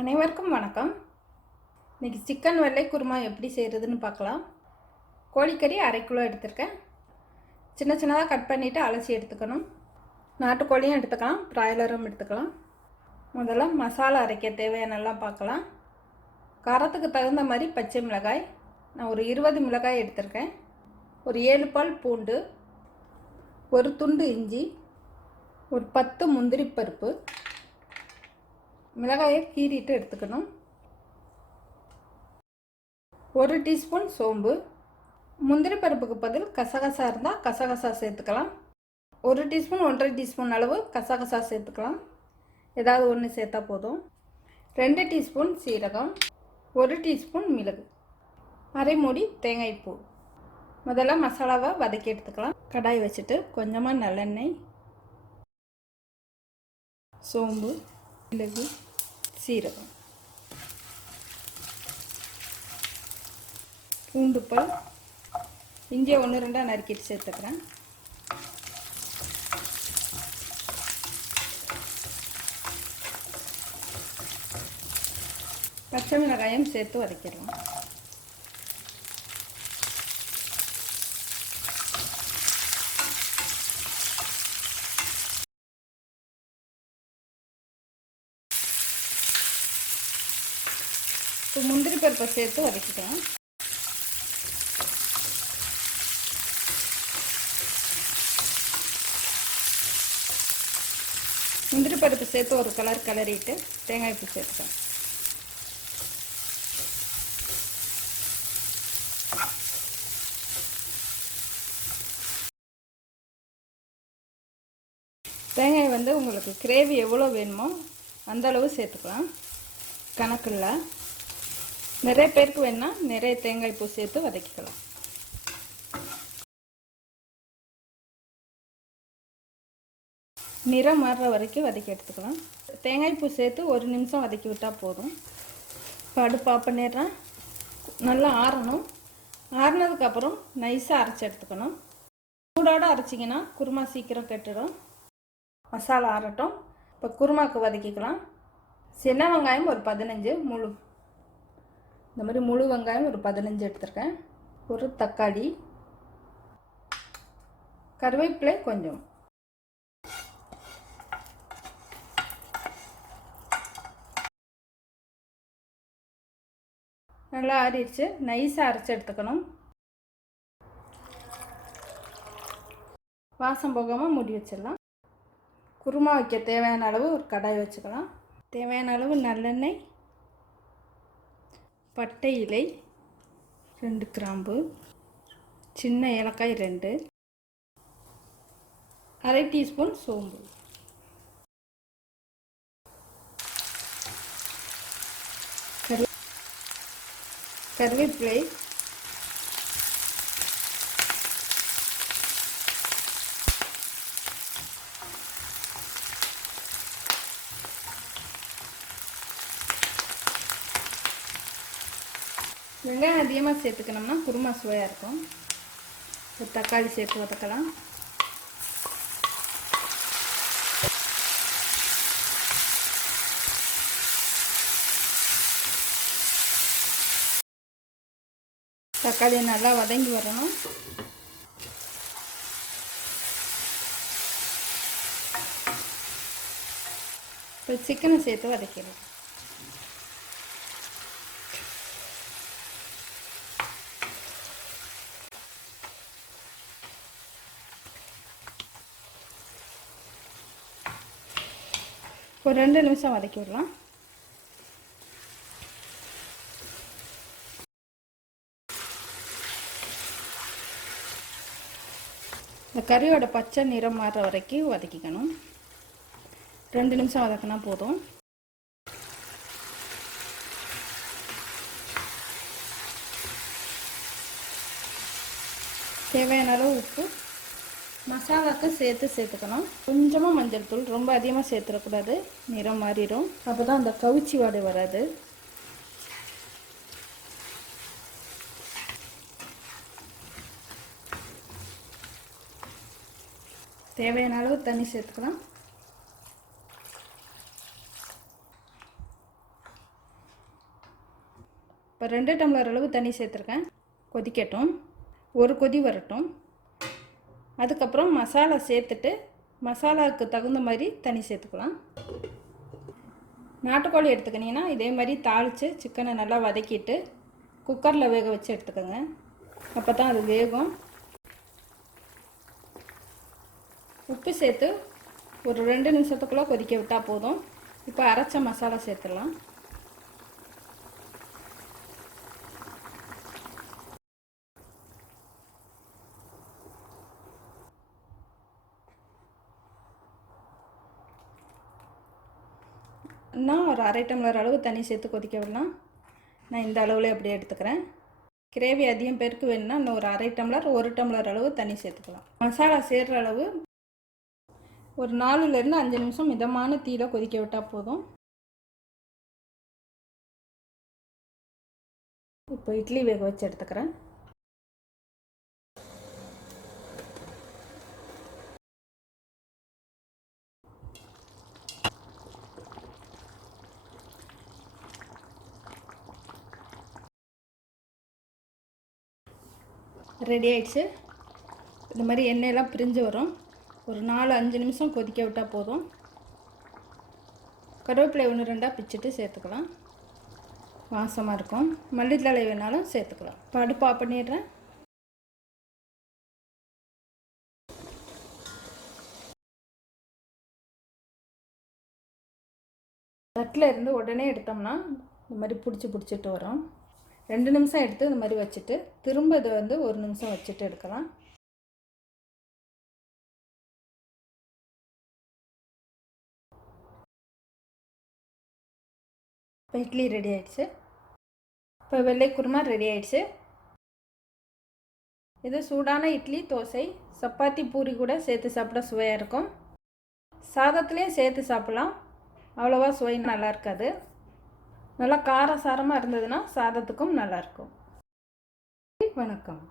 அனைவருக்கும் வணக்கம். இன்றைக்கி சிக்கன் வெள்ளை குருமா எப்படி செய்கிறதுன்னு பார்க்கலாம். கோழிக்கறி 1/2 கிலோ எடுத்திருக்கேன். சின்ன சின்னதாக கட் பண்ணிவிட்டு அலசி எடுத்துக்கணும். நாட்டுக்கோழியும் எடுத்துக்கலாம், பிராய்லரும் எடுத்துக்கலாம். முதல்ல மசாலா அரைக்க தேவையானெல்லாம் பார்க்கலாம். காரத்துக்கு தகுந்த மாதிரி பச்சை மிளகாய், நான் ஒரு 20 மிளகாய் எடுத்திருக்கேன். ஒரு 7 பல் பூண்டு, ஒரு துண்டு இஞ்சி, ஒரு 10 முந்திரி பருப்பு. மிளகாயை கீறிட்டு எடுத்துக்கணும். 1 டீஸ்பூன் சோம்பு. முந்திரி பருப்புக்கு பதில் கசகசா இருந்தால் கசகசா சேர்த்துக்கலாம். 1 டீஸ்பூன் 1.5 டீஸ்பூன் அளவு கசகசா சேர்த்துக்கலாம். ஏதாவது ஒன்று சேர்த்தா போதும். 2 டீஸ்பூன் சீரகம், 1 டீஸ்பூன் மிளகு, அரை மூடி தேங்காய் பூ. முதல்ல மசாலாவை வதக்கி எடுத்துக்கலாம். கடாய் வச்சுட்டு கொஞ்சமாக நல்லெண்ணெய், சோம்பு, மிளகு, சீரகம், பூண்டு பல், இஞ்சியை 1-2 நறுக்கிட்டு சேர்த்துக்கிறேன். பச்சை மிளகாயும் சேர்த்து வதக்கிடலாம். இப்போ முந்திரி பருப்பை சேர்த்து வதக்கிக்கலாம். முந்திரி பருப்பு சேர்த்து ஒரு கலர் கிளறிட்டு தேங்காய் பூ சேர்த்துக்கலாம். தேங்காய் உங்களுக்கு கிரேவி எவ்வளோ வேணுமோ அந்த அளவு சேர்த்துக்கலாம். கணக்கு இல்லை. நிறைய பேருக்கு வேணுன்னா நிறைய தேங்காய் பூ சேர்த்து வதக்கிக்கலாம். நிறம் மாறுற வரைக்கும் வதக்கி எடுத்துக்கலாம். தேங்காய் பூ சேர்த்து 1 நிமிஷம் வதக்கி விட்டால் போதும். அடுப்பு ஆஃப் பண்ணிடுறேன். நல்லா ஆறணும். ஆறினதுக்கப்புறம் நைஸாக அரைச்சி எடுத்துக்கணும். சூடோடு அரைச்சிங்கன்னா குருமா சீக்கிரம் கெட்டுடும். மசாலா ஆறட்டும். இப்போ குருமாவுக்கு வதக்கிக்கலாம். சின்ன வெங்காயம் ஒரு 15 முழு, இந்த மாதிரி முழு வெங்காயம் ஒரு 15 எடுத்துருக்கேன். ஒரு தக்காளி, கருவேப்பிலை கொஞ்சம், நல்லா ஆறிடுச்சு. நைஸாக அரைச்சி எடுத்துக்கணும். வாசம் போகாமல் மூடி வச்சிடலாம். குருமா வைக்க தேவையான அளவு ஒரு கடாய் வச்சுக்கலாம். தேவையான அளவு நல்லெண்ணெய், பட்டை இலை 2 கிராம்பு, சின்ன ஏலக்காய் 2, அரை டீஸ்பூன் சோம்பு, கருவேப்பிலை, வெங்காயம் அதிகமாக சேர்த்துக்கணும்னா குருமா சுவையாக இருக்கும். ஒரு தக்காளி சேர்த்து வதக்கலாம். தக்காளி நல்லா வதங்கி வரணும். இப்போ சிக்கனை சேர்த்து வதக்கிடலாம். ஒரு 2 நிமிஷம் வதக்கி விடலாம். இந்த கறியோட பச்சை நிறம் மாறுற வரைக்கும் வதக்கிக்கணும். 2 நிமிஷம் வதக்கினா போதும். தேவையான அளவு உப்பு, மசாலாவுக்கு சேர்த்துக்கணும். கொஞ்சமாக மஞ்சள் தூள், ரொம்ப அதிகமாக சேர்த்துடக்கூடாது, நிறம் மாறிடும். அப்போ தான் அந்த கவுச்சி வாடை வராது. தேவையான அளவு தண்ணி சேர்த்துக்கலாம். இப்போ 2 டம்ளர் அளவு தண்ணி சேர்த்துருக்கேன். கொதிக்கட்டும், ஒரு கொதி வரட்டும். அதுக்கப்புறம் மசாலா சேர்த்துட்டு மசாலாவுக்கு தகுந்த மாதிரி தண்ணி சேர்த்துக்கலாம். நாட்டுக்கோழி எடுத்துக்கிட்டிங்கன்னா இதே மாதிரி தாளித்து சிக்கனை நல்லா வதக்கிட்டு குக்கரில் வேக வச்சு எடுத்துக்கோங்க. அப்போ தான் அது வேகும். உப்பு சேர்த்து ஒரு 2 நிமிஷத்துக்குள்ளே கொதிக்க விட்டால் போதும். இப்போ அரைச்ச மசாலா சேர்த்துடலாம். இன்னும் ஒரு அரை டம்ளர் அளவு தண்ணி சேர்த்து கொதிக்க விடலாம். நான் இந்த அளவில் அப்படியே எடுத்துக்கிறேன். கிரேவி அதிகம் பேருக்கு வேணும்னா இன்னும் ஒரு அரை டம்ளர் 1 டம்ளர் அளவு தண்ணி சேர்த்துக்கலாம். மசாலா சேர்கிற அளவு ஒரு 4லேருந்து 5 நிமிஷம் மிதமான தீயில கொதிக்க விட்டால் போதும். இப்போ இட்லி வேக வச்சு எடுத்துக்கிறேன். ரெடி ஆயிடுச்சு. இந்த மாதிரி எண்ணெயெல்லாம் பிரிஞ்சு வரும். ஒரு 4-5 நிமிஷம் கொதிக்க விட்டால் போதும். கருவேப்பிலை 1-2 பிச்சுட்டு சேர்த்துக்கலாம், வாசமாக இருக்கும். மல்லித்தழை வேணாலும் சேர்த்துக்கலாம். இப்போ அடுப்பு ஆஃப் பண்ணிடுறேன். தட்டில் இருந்து உடனே எடுத்தோம்னா இந்த மாதிரி பிடிச்சிட்டு வரும். 2 நிமிஷம் எடுத்து இந்த மாதிரி வச்சுட்டு திரும்ப இதை 1 நிமிஷம் வச்சுட்டு எடுக்கலாம். இப்போ இட்லி ரெடி ஆயிடுச்சு. இப்போ வெள்ளை குருமா ரெடி ஆயிடுச்சு. இது சூடான இட்லி, தோசை, சப்பாத்தி, பூரி கூட சேர்த்து சாப்பிட சுவையாக இருக்கும். சாதத்துலேயும் சேர்த்து சாப்பிட்லாம். அவ்வளோவா சுவை நல்லா இருக்காது. நல்லா காரசாரமாக இருந்ததுன்னா சாதத்துக்கும் நல்லாயிருக்கும். வணக்கம்.